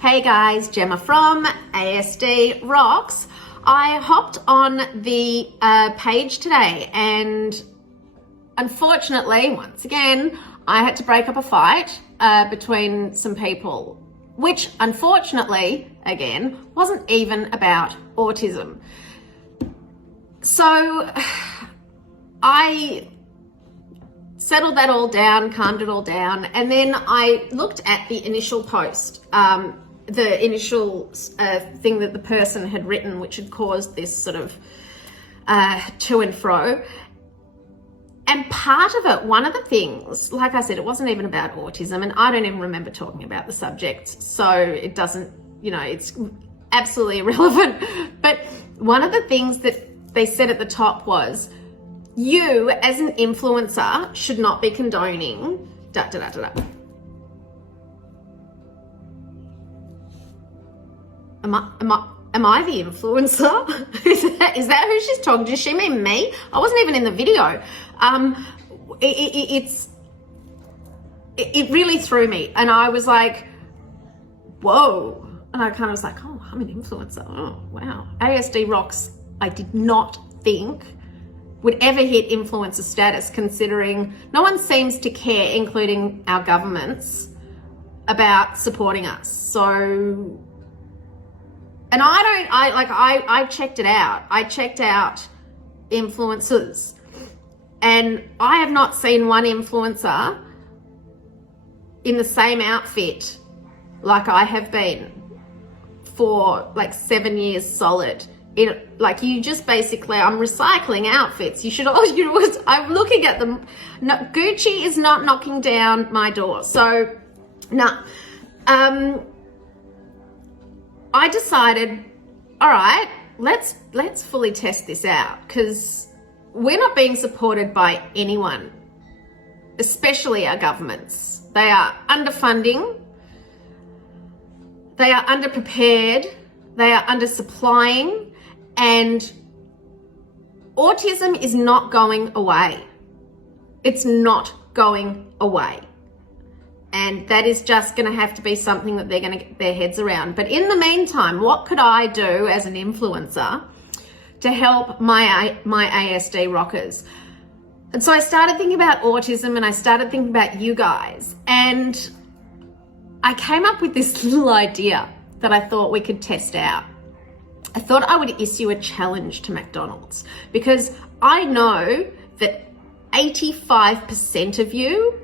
Hey guys, Gemma from ASD Rocks. I hopped on the page today and unfortunately, once again, I had to break up a fight between some people, which unfortunately, again, wasn't even about autism. So I settled that all down, calmed it all down, and then I looked at the initial post, the initial thing that the person had written, which had caused this sort of to and fro. And part of it, one of the things, like I said, it wasn't even about autism, and I don't even remember talking about the subject, so it doesn't, it's absolutely irrelevant. But one of the things that they said at the top was, you as an influencer should not be condoning da da da da da. Am I the influencer? is that who she's talking to? Does she mean me? I wasn't even in the video. It really threw me, and I was like, whoa. And I kind of was like, oh, I'm an influencer. Oh, wow. ASD Rocks, I did not think would ever hit influencer status, considering no one seems to care, including our governments, about supporting us. So, and I checked it out. I checked out influencers, and I have not seen one influencer in the same outfit like I have been for like 7 years solid. You just basically, I'm recycling outfits. You should all, I'm looking at them. No, Gucci is not knocking down my door. So, no. I decided, all right, let's fully test this out, because we're not being supported by anyone, especially our governments. They are underfunding, they are underprepared, they are undersupplying, and autism is not going away. It's not going away. And that is just going to have to be something that they're going to get their heads around. But in the meantime, what could I do as an influencer to help my ASD rockers? And so I started thinking about autism, and I started thinking about you guys. And I came up with this little idea that I thought we could test out. I thought I would issue a challenge to McDonald's, because I know that 85% of you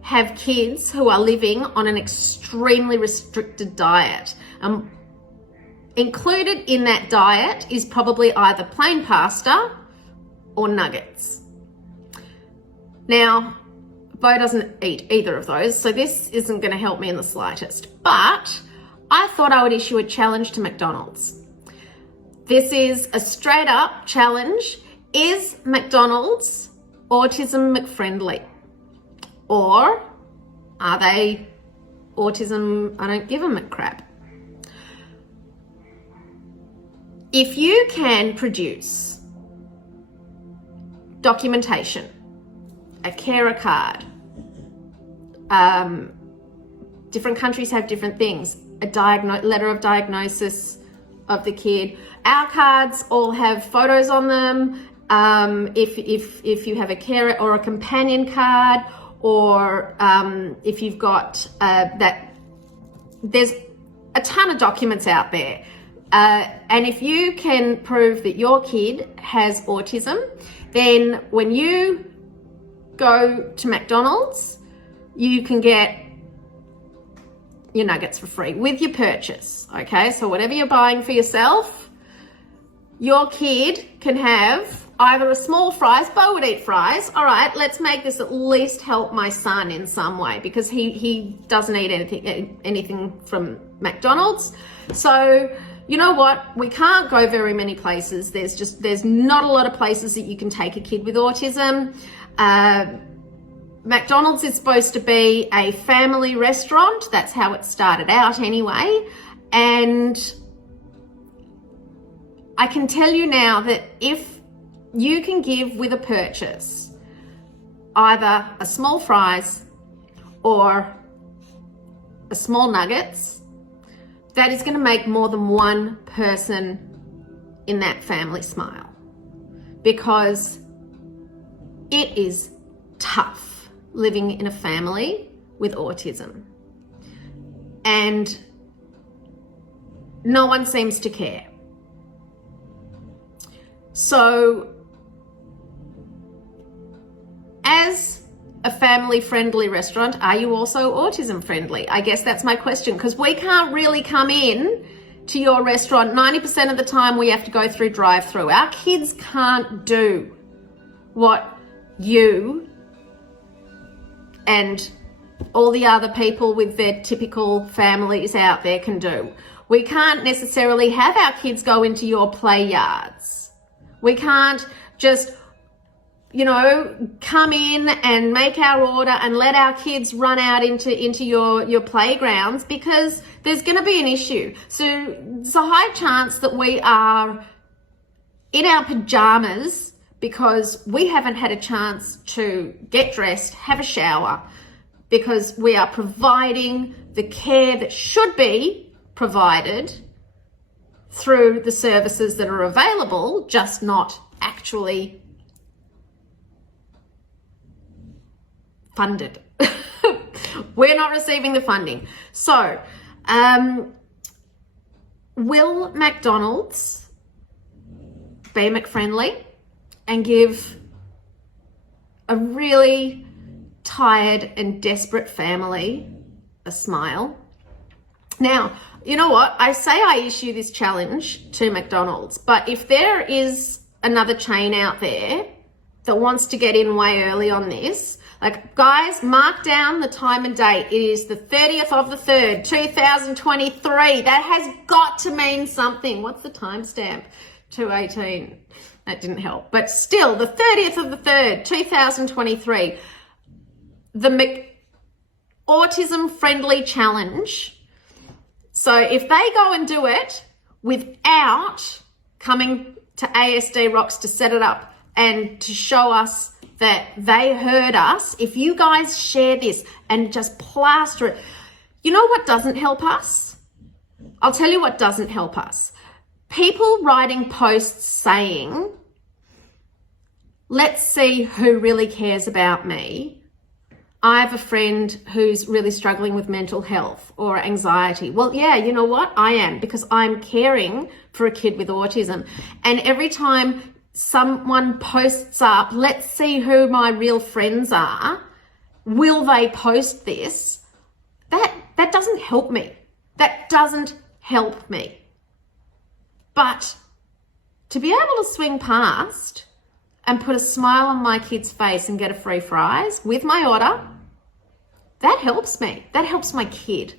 have kids who are living on an extremely restricted diet. Included in that diet is probably either plain pasta or nuggets. Now, Bo doesn't eat either of those, so this isn't going to help me in the slightest. But I thought I would issue a challenge to McDonald's. This is a straight up challenge. Is McDonald's autism McFriendly? Or are they autism, I don't give a McCrap? If you can produce documentation, a carer card, different countries have different things, a letter of diagnosis of the kid. Our cards all have photos on them. If you have a carer or a companion card, or if you've got that, there's a ton of documents out there. And if you can prove that your kid has autism, then when you go to McDonald's, you can get your nuggets for free with your purchase, okay? So whatever you're buying for yourself, your kid can have either a small fries. Bo would eat fries. All right, let's make this at least help my son in some way, because he doesn't eat anything from McDonald's. So you know what? We can't go very many places. There's not a lot of places that you can take a kid with autism. McDonald's is supposed to be a family restaurant. That's how it started out anyway. And I can tell you now that if you can give with a purchase either a small fries or a small nuggets, that is going to make more than one person in that family smile, because it is tough living in a family with autism, and no one seems to care. So as a family-friendly restaurant, are you also autism-friendly? I guess that's my question, because we can't really come in to your restaurant. 90% of the time we have to go through drive-through. Our kids can't do what you and all the other people with their typical families out there can do. We can't necessarily have our kids go into your play yards. We can't just, come in and make our order and let our kids run out into your playgrounds, because there's going to be an issue. So there's a high chance that we are in our pajamas because we haven't had a chance to get dressed, have a shower, because we are providing the care that should be provided through the services that are available, just not actually funded. We're not receiving the funding. So, will McDonald's be McFriendly and give a really tired and desperate family a smile? Now, you know what? I say I issue this challenge to McDonald's, but if there is another chain out there that wants to get in way early on this, like, guys, mark down the time and date. It is the 30th of the 3rd, 2023. That has got to mean something. What's the timestamp? 2:18. That didn't help. But still, the 30th of the 3rd, 2023. The Autism Friendly Challenge. So if they go and do it without coming to ASD Rocks to set it up and to show us that they heard us, if you guys share this and just plaster it, you know what doesn't help us? I'll tell you what doesn't help us. People writing posts saying, let's see who really cares about me. I have a friend who's really struggling with mental health or anxiety. Well, yeah, you know what? I am, because I'm caring for a kid with autism. And every time someone posts up, let's see who my real friends are, will they post this? That doesn't help me. That doesn't help me. But to be able to swing past and put a smile on my kid's face and get a free fries with my order, that helps me. That helps my kid.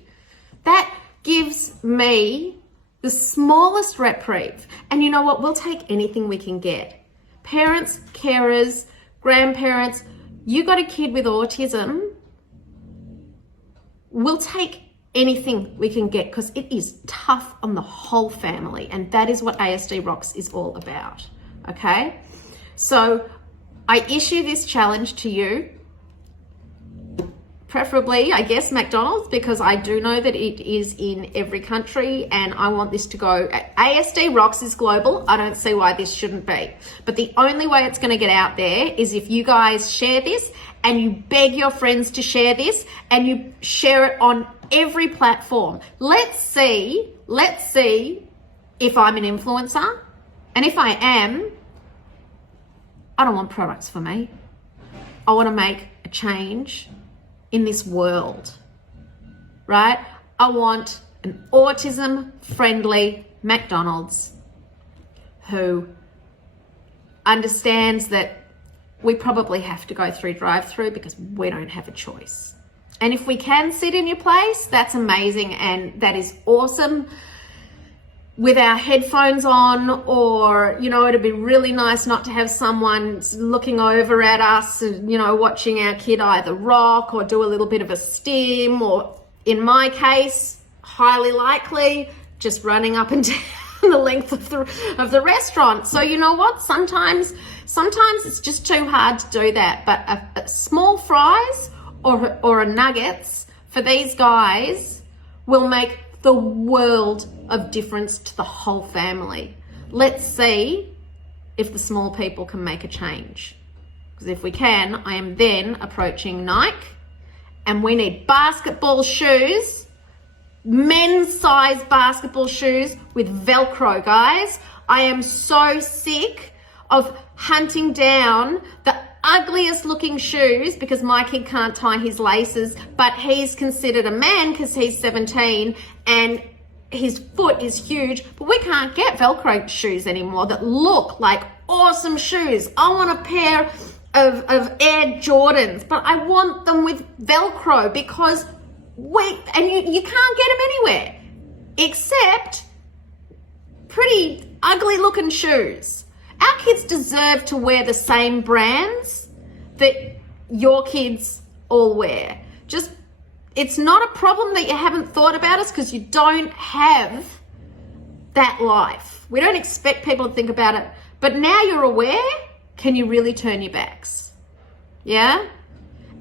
That gives me the smallest reprieve. And you know what? We'll take anything we can get. Parents, carers, grandparents, you got a kid with autism, we'll take anything we can get, because it is tough on the whole family. And that is what ASD Rocks is all about. Okay? So I issue this challenge to you. Preferably, I guess, McDonald's, because I do know that it is in every country and I want this to go. ASD Rocks is global. I don't see why this shouldn't be. But the only way it's going to get out there is if you guys share this and you beg your friends to share this and you share it on every platform. Let's see if I'm an influencer. And if I am, I don't want products for me. I want to make a change in this world, right? I want an autism-friendly McDonald's who understands that we probably have to go through drive-through because we don't have a choice. And if we can sit in your place, that's amazing, and that is awesome with our headphones on, or, it'd be really nice not to have someone looking over at us, watching our kid either rock or do a little bit of a stim, or in my case, highly likely, just running up and down the length of the restaurant. So you know what? Sometimes it's just too hard to do that, but a small fries or a nuggets for these guys will make the world of difference to the whole family. Let's see if the small people can make a change. Because if we can, I am then approaching Nike, and we need basketball shoes, men's size basketball shoes with Velcro, guys. I am so sick of hunting down the ugliest looking shoes because my kid can't tie his laces, but he's considered a man because he's 17 and his foot is huge, but we can't get Velcro shoes anymore that look like awesome shoes. I want a pair of Air Jordans, but I want them with Velcro because you can't get them anywhere except pretty ugly looking shoes. Our kids deserve to wear the same brands that your kids all wear. It's not a problem that you haven't thought about us because you don't have that life. We don't expect people to think about it. But now you're aware, can you really turn your backs? Yeah?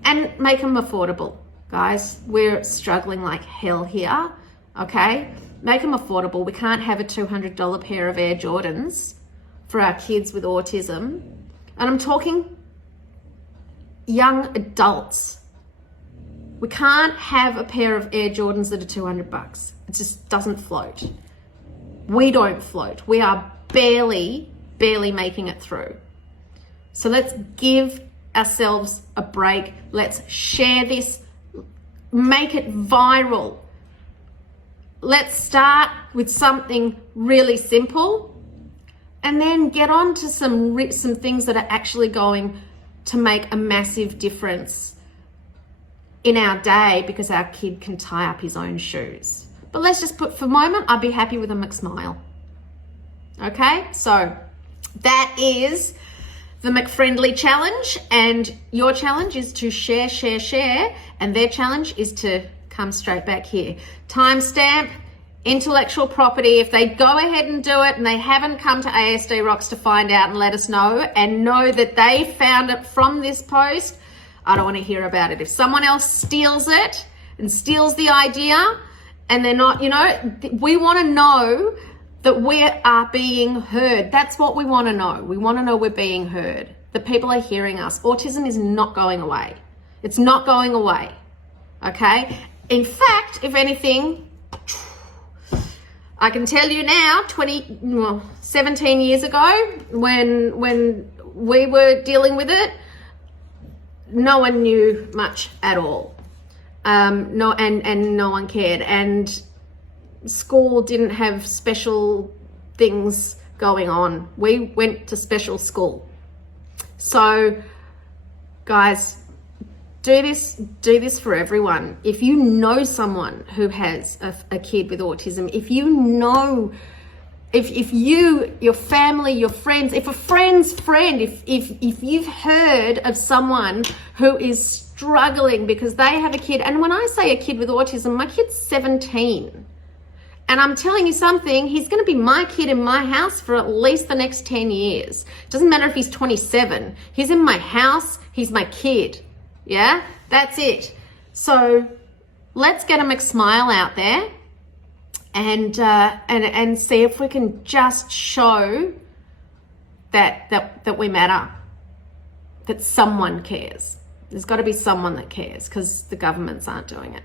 And make them affordable, guys. We're struggling like hell here, okay? Make them affordable. We can't have a $200 pair of Air Jordans for our kids with autism. And I'm talking young adults. We can't have a pair of Air Jordans that are $200. It just doesn't float. We don't float. We are barely making it through. So let's give ourselves a break. Let's share this, make it viral. Let's start with something really simple and then get on to some things that are actually going to make a massive difference in our day because our kid can tie up his own shoes. But let's just put, for a moment, I'd be happy with a McSmile. Okay, so that is the McFriendly challenge, and your challenge is to share, share, share, and their challenge is to come straight back here. Timestamp, intellectual property. If they go ahead and do it and they haven't come to ASD Rocks to find out and let us know and know that they found it from this post, I don't want to hear about it. If someone else steals it and steals the idea and they're not, we want to know that we are being heard. That's what we want to know. We want to know we're being heard, that people are hearing us. Autism is not going away. It's not going away, okay? In fact, if anything, I can tell you now, 17 years ago, when we were dealing with it, no one knew much at all. No one cared. And school didn't have special things going on. We went to special school. So, guys, do this for everyone. If you know someone who has a kid with autism, if you know, if you, your family, your friends, if a friend's friend, if you've heard of someone who is struggling because they have a kid, and when I say a kid with autism, my kid's 17. And I'm telling you something, he's going to be my kid in my house for at least the next 10 years. Doesn't matter if he's 27. He's in my house, he's my kid. Yeah, that's it. So let's get a McSmile out there and see if we can just show that we matter, that someone cares. There's got to be someone that cares because the governments aren't doing it.